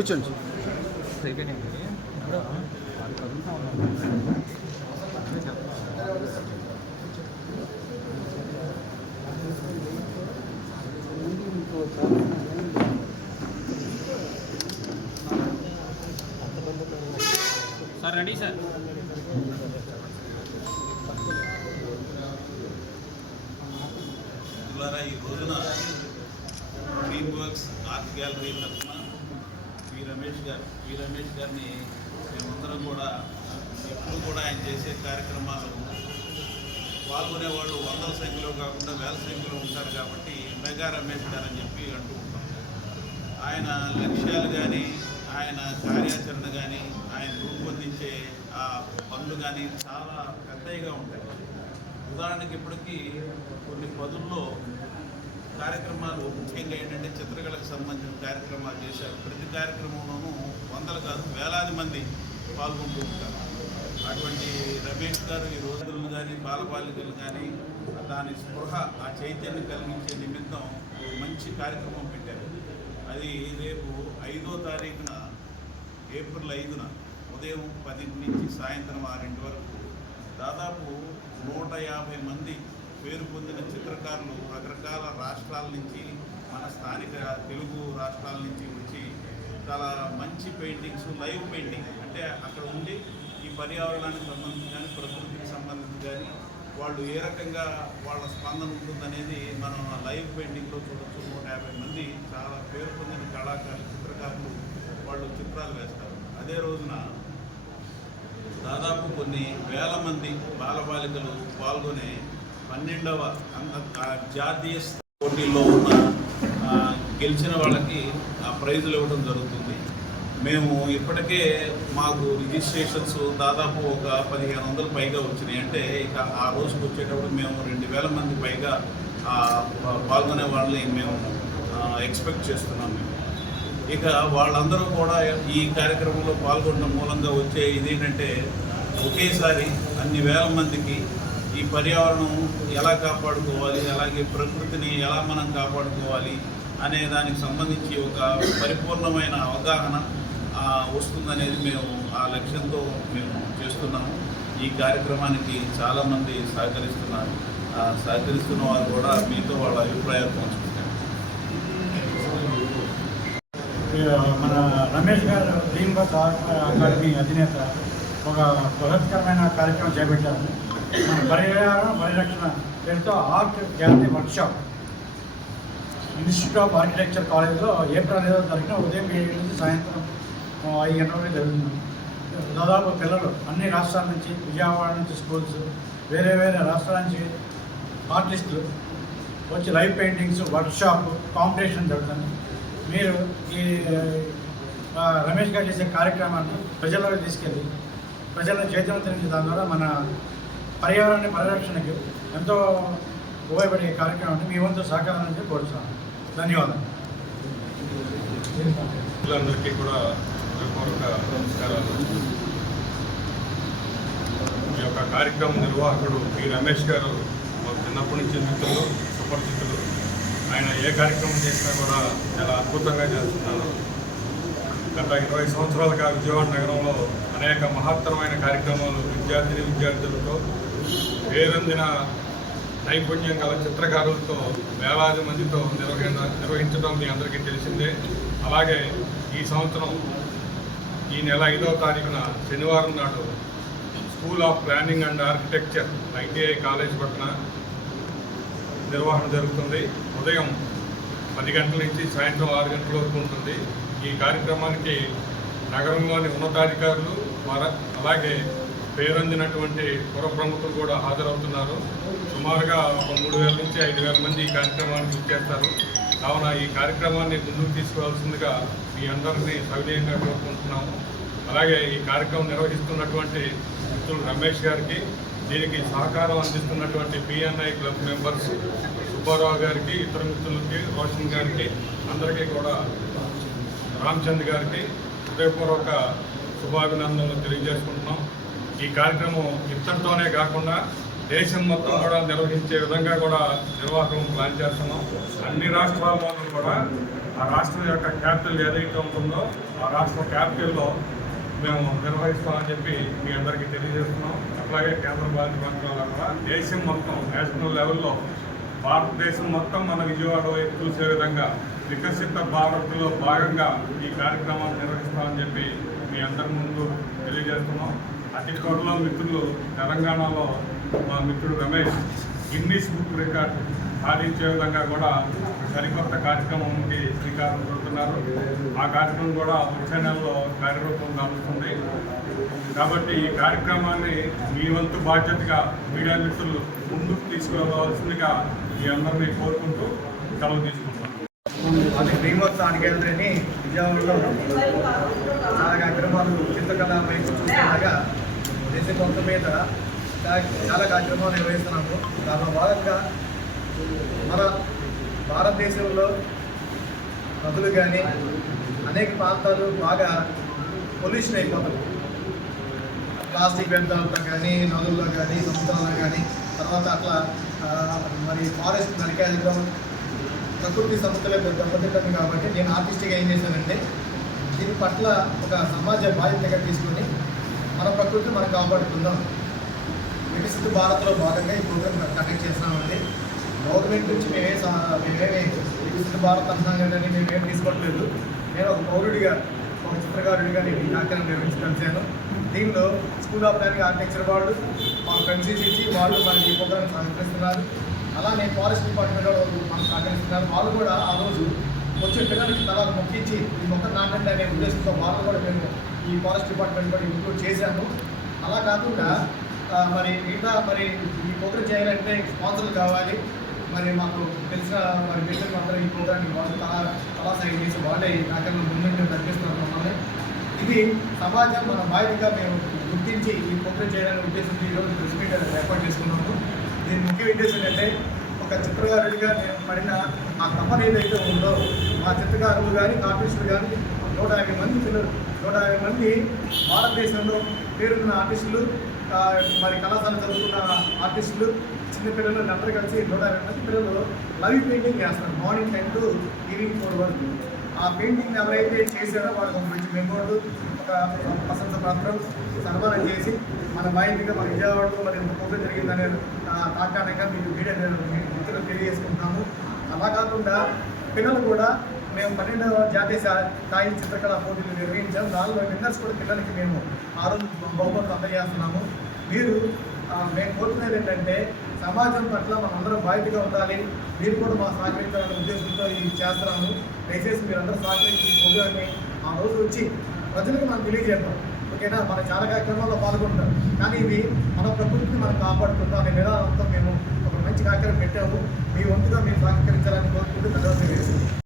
కూర్చోండి sir ready sir ద్వారా ఈ రోజున డ్రీమ్ వర్క్స్ ఆర్ట్ గ్యాలరీ తరఫున వి రమేష్ గారు వి రమేష్ గారిని మేమందరం కూడా ఎప్పుడు కూడా ఆయన చేసే కార్యక్రమాలు పాల్గొనే వాళ్ళు వందల సంఖ్యలో కాకుండా వేల సంఖ్యలో ఉంటారు కాబట్టి మెగా రమేష్ గారు అని చెప్పి అంటూ ఉంటాం. ఆయన లక్ష్యాలు కానీ ఆయన కార్యాచరణ కానీ ఆయన రూపొందించే ఆ పనులు కానీ చాలా పెద్దవిగా ఉంటాయి. ఉదాహరణకి ఇప్పటికీ కొన్ని పదుల్లో కార్యక్రమాలు ముఖ్యంగా ఏంటంటే చిత్రకళకు సంబంధించిన కార్యక్రమాలు చేశారు. ప్రతి కార్యక్రమంలోనూ వందలు కాదు వేలాది మంది పాల్గొంటూ ఉంటారు. అటువంటి రమేష్ గారు ఈ రోజులను కానీ బాలబాలికలు కానీ దాని స్పృహ ఆ చైతన్యం కలిగించే నిమిత్తం ఒక మంచి కార్యక్రమం పెట్టారు. అది రేపు ఐదో తారీఖున ఏప్రిల్ ఐదున ఉదయం పదింటి నుంచి సాయంత్రం ఆరింటి వరకు దాదాపు నూట యాభై మంది పేరు పొందిన చిత్రకారులు రకరకాల రాష్ట్రాల నుంచి మన స్థానిక తెలుగు రాష్ట్రాల నుంచి వచ్చి చాలా మంచి పెయింటింగ్స్ లైవ్ పెయింటింగ్ అంటే అక్కడ ఉండి ఈ పర్యావరణానికి సంబంధించి కానీ ప్రకృతికి సంబంధించి కానీ వాళ్ళు ఏ రకంగా వాళ్ళ స్పందన ఉంటుందనేది మనం లైవ్ పెయింటింగ్లో చూడొచ్చు. నూట యాభై మంది చాలా పేరు పొందిన కళాకారులు చిత్రకారులు వాళ్ళు చిత్రాలు వేస్తారు. అదే రోజున దాదాపు కొన్ని వేల మంది బాలబాలికలు పాల్గొనే పన్నెండవ జాతీయ పోటీల్లో ఉన్న గెలిచిన వాళ్ళకి ఆ ప్రైజులు ఇవ్వడం జరుగుతుంది. మేము ఇప్పటికే మాకు రిజిస్ట్రేషన్స్ దాదాపు ఒక పదిహేను వందలు పైగా వచ్చినాయి. అంటే ఇక ఆ రోజుకి వచ్చేటప్పుడు మేము రెండు వేల మంది పైగా పాల్గొనే వాళ్ళని మేము ఎక్స్పెక్ట్ చేస్తున్నాం మేము. ఇక వాళ్ళందరూ కూడా ఈ కార్యక్రమంలో పాల్గొనడం మూలంగా వచ్చే ఇదేంటంటే ఒకేసారి అన్ని వేల మందికి ఈ పర్యావరణం ఎలా కాపాడుకోవాలి? అలాగే ప్రకృతిని ఎలా మనం కాపాడుకోవాలి? అనే దానికి సంబంధించి ఒక పరిపూర్ణమైన అవగాహన వస్తుందనేది మేము ఆ లక్ష్యంతో మేము చేస్తున్నాము. ఈ కార్యక్రమానికి చాలామంది సహకరిస్తున్నారు. సహకరిస్తున్న వారు కూడా మీతో వాళ్ళ అభిప్రాయాలు పంచుకుంటారు మన రమేష్ గారు డ్రీమ్ బస్ అకాడమీ అధినేత ఒక బృహత్కరమైన కార్యక్రమం చేపట్టారు. మన పర్యావరణ పరిరక్షణ పేరుతో art gallery workshop. Institute of architecture కాలేజ్లో ఏప్రిల్ ఐదో తారీఖున ఉదయం ఏడు నుంచి సాయంత్రం ఐదు గంటల వరకు జరుగుతుంది. దాదాపు పిల్లలు అన్ని రాష్ట్రాల నుంచి విజయవాడ నుంచి స్కూల్స్ వేరే వేరే రాష్ట్రాల నుంచి ఆర్టిస్టులు వచ్చి లైవ్ పెయింటింగ్స్ వర్క్షాప్ కాంపిటీషన్ జరుగుతుంది. మీరు ఈ రమేష్ గారు చేసే కార్యక్రమాన్ని ప్రజల్లోకి తీసుకెళ్ళి ప్రజలను చైతన్యం దాని ద్వారా మన పర్యావరణ పరిరక్షణకు ఎంతో ఉపయోగపడే కార్యక్రమాన్ని మీ వంతు సహకారం నుంచి కోరుతున్నాను. ధన్యవాదాలు. అందరికీ కూడా హృదయపూర్వక నమస్కారాలు. ఈ యొక్క కార్యక్రమం నిర్వాహకుడు పి. రమేష్ గారు మాకు చిన్నప్పటి నుంచి మిత్రులు సుపరిచితులు. ఆయన ఏ కార్యక్రమం చేసినా కూడా చాలా అద్భుతంగా చేస్తున్నారు. గత ఇరవై సంవత్సరాలుగా విజయవాడ నగరంలో అనేక మహత్తరమైన కార్యక్రమాలు విద్యార్థిని విద్యార్థులతో పేరొందిన నైపుణ్యం గల చిత్రకారులతో వేలాది మందితో నిర్వహణ నిర్వహించడం మీ అందరికీ తెలిసిందే. అలాగే ఈ సంవత్సరం ఈ నెల ఐదవ తారీఖున శనివారం నాడు school of planning and architecture ITI college పట్ల నిర్వహణ జరుగుతుంది. ఉదయం పది గంటల నుంచి సాయంత్రం ఆరు గంటల వరకు ఉంటుంది. ఈ కార్యక్రమానికి నగరంలోని ఉన్నతాధికారులు మర- అలాగే పేరొందినటువంటి పుర ప్రముఖులు కూడా హాజరవుతున్నారు. సుమారుగా ఒక మూడు వేల నుంచి ఐదు వేల మంది ఈ కార్యక్రమాన్ని చేస్తారు కావున ఈ కార్యక్రమాన్ని ముందుకు తీసుకోవాల్సిందిగా మీ అందరినీ సవినీయంగా కోరుకుంటున్నాము. అలాగే ఈ కార్యక్రమం నిర్వహిస్తున్నటువంటి మిత్రులు రమేష్ గారికి దీనికి సహకారం అందిస్తున్నటువంటి పిఎన్ఐ క్లబ్ మెంబర్స్ సుబ్బారావు గారికి ఇతర మిత్రులకి రోషన్ గారికి అందరికీ కూడా రామచంద్ గారికి హృదయపూర్వక శుభాభినందనలు తెలియజేసుకుంటున్నాం. ఈ కార్యక్రమం ఇద్దరితోనే కాకుండా దేశం మొత్తం కూడా నిర్వహించే విధంగా కూడా నిర్వాహకం ప్లాన్ చేస్తున్నాం. అన్ని రాష్ట్రాల్లోనూ కూడా ఆ రాష్ట్రం యొక్క క్యాపిటల్ ఏదైతే ఉంటుందో ఆ రాష్ట్ర క్యాపిటల్లో మేము నిర్వహిస్తామని చెప్పి మీ అందరికీ తెలియజేస్తున్నాం. అట్లాగే కేంద్ర పాలిత ప్రాంతాల్లో కూడా దేశం మొత్తం నేషనల్ లెవెల్లో భారతదేశం మొత్తం మన విజయవాడ వైపు చూసే విధంగా వికసిత భారత్లో భాగంగా ఈ కార్యక్రమాన్ని నిర్వహిస్తామని చెప్పి మీ అందరి ముందు తెలియజేస్తున్నాం. అతి త్వరలో మిత్రులు తెలంగాణలో మా మిత్రుడు రమేష్ గిన్నీస్ బుక్ రికార్డ్ సాధించే విధంగా కూడా సరికొత్త కార్యక్రమంకి శ్రీకారం చుడుతున్నారు. ఆ కార్యక్రమం కూడా వచ్చే నెలలో కార్యరూపం దాలుస్తుంది కాబట్టి ఈ కార్యక్రమాన్ని మీ వంతు బాధ్యతగా మీడియా మిత్రులు ముందుకు తీసుకురావాల్సిందిగా మీ అందరినీ కోరుకుంటూ సెలవు తీసుకుంటాం అది డ్రీమర్స్ ఆడికెళ్ళని విజయవాడలో చాలా కార్యక్రమాలు చిత్రకళ వైపు చూస్తుండగా దేశం మొత్తం మీద చాలా కార్యక్రమాలు నిర్వహిస్తున్నాము. దానిలో భాగంగా మన భారతదేశంలో నదులు కానీ అనేక ప్రాంతాలు బాగా పొల్యూషన్ అయిపోతాయి. ప్లాస్టిక్ వ్యర్థాలతో కానీ నదుల్లో కానీ సముద్రాల్లో కానీ తర్వాత అట్లా మరి ఫారెస్ట్ నరికేయడం ప్రకృతి సంస్థలే దెబ్బతింటుంది కాబట్టి నేను ఆర్టిస్ట్గా ఏం చేశానంటే దీని పట్ల ఒక సమాజ బాధ్యతగా తీసుకొని మన ప్రకృతిని మనం కాపాడుకుందాం. వికసిత భారత్లో భాగంగా ఈ ప్రోగ్రామ్ కండక్ట్ చేస్తున్నామండి. గవర్నమెంట్ నుంచి మేమే సహా- మేమేమి వికసిత భారత్ అంటున్నాం కానీ మేమేం తీసుకోవట్లేదు. నేను ఒక పౌరుడిగా ఒక చిత్రకారుడిగా నేను ఈ కార్యక్రమం నిర్వహించగలిగాను దీనిలో స్కూల్ ఆఫ్ ప్లానింగ్ ఆర్కిటెక్చర్ వాళ్ళు మా ఫ్రెండ్స్ ఇచ్చి వాళ్ళు మనకి ఈ ప్రోగ్రామ్ సహకరిస్తున్నారు. అలానే ఫారెస్ట్ డిపార్ట్మెంట్ వాళ్ళు మనకు సహకరిస్తున్నారు. వాళ్ళు కూడా ఆ రోజు వచ్చే పిల్లలకి తల మొక్కించి ఈ మొక్క నాటండి అనే ఉద్దేశంతో వాళ్ళు కూడా మేము ఈ ఫారెస్ట్ డిపార్ట్మెంట్ కూడా ఇంక్లూడ్ చేశాము. అలా కాకుండా మరి మిగతా మరి ఈ ప్రోగ్రామ్ చేయాలంటే స్పాన్సర్లు కావాలి. మరి మాకు తెలిసిన మరి మిత్రులు అందరూ ఈ ప్రోగ్రామ్కి వాళ్ళు తలా తలా సైన్ చేసి వాళ్ళే నాకన్నా కార్యక్రమం నడిపిస్తున్నారు మమ్మల్ని. ఇది సమాజం మన బాధ్యతగా మేము గుర్తించి ఈ ప్రోగ్రామ్ చేయడానికి ఉద్దేశంతో ఈరోజు ప్రెస్ మీట్ ఏర్పాటు చేసుకున్నాము. దీని ముఖ్య ఉద్దేశం ఏంటంటే ఒక చిత్రకారుడిగా నేను పడిన ఆ తపన ఏదైతే ఉందో మా చిత్రకారులు కానీ ఆర్టిస్టులు కానీ నూట యాభై మంది పిల్లలు నూట యాభై మంది భారతదేశంలో పేరున్న ఆర్టిస్టులు మరి కళాశాల చదువుకున్న ఆర్టిస్టులు చిన్నపిల్లలు అందరూ కలిసి నూట యాభై మంది పిల్లలు లైవ్ పెయింటింగ్ చేస్తారు morning time to evening four వరకు. ఆ పెయింటింగ్ ఎవరైతే చేశారో వాళ్ళకి ఒక మంచి మెమోర్డు ఒక ప్రశంస పత్రం సన్మానం చేసి మన మాయింటిగా మన విజయవాడలో మరి ఎంత ప్రోగ్రాం జరిగిందనే తాత్కాలికంగా మీకు మీడియా మిత్రులు తెలియజేసుకుంటున్నాము అలా కాకుండా పిల్లలు కూడా మేము పన్నెండవ జాతీయ స్థాయి చిత్రకళా పోటీలు నిర్వహించాం. దానిలో విన్నర్స్ కూడా పిల్లలకి మేము ఆ రోజు బహుమతులు అందజేస్తున్నాము. మీరు మేము కోరుకునేది ఏంటంటే సమాజం పట్ల మనందరం బాధ్యతగా ఉండాలి. మీరు కూడా మా సహకరించాలనే ఉద్దేశంతో ఇది చేస్తున్నాము. దయచేసి మీరందరూ సహకరించి ఈ ప్రోగ్రాన్ని ఆ రోజు వచ్చి ప్రజలకు మనం తెలియజేద్దాం. ఓకేనా? మన చాలా కార్యక్రమాల్లో పాల్గొంటాం కానీ ఇవి మన ప్రకృతిని మనం కాపాడుకుంటాం అనే విధానంతో మేము ఒక మంచి కార్యక్రమం పెట్టాము. మీ వంతుగా మీరు సహకరించాలని కోరుకుంటూ పెద్దలు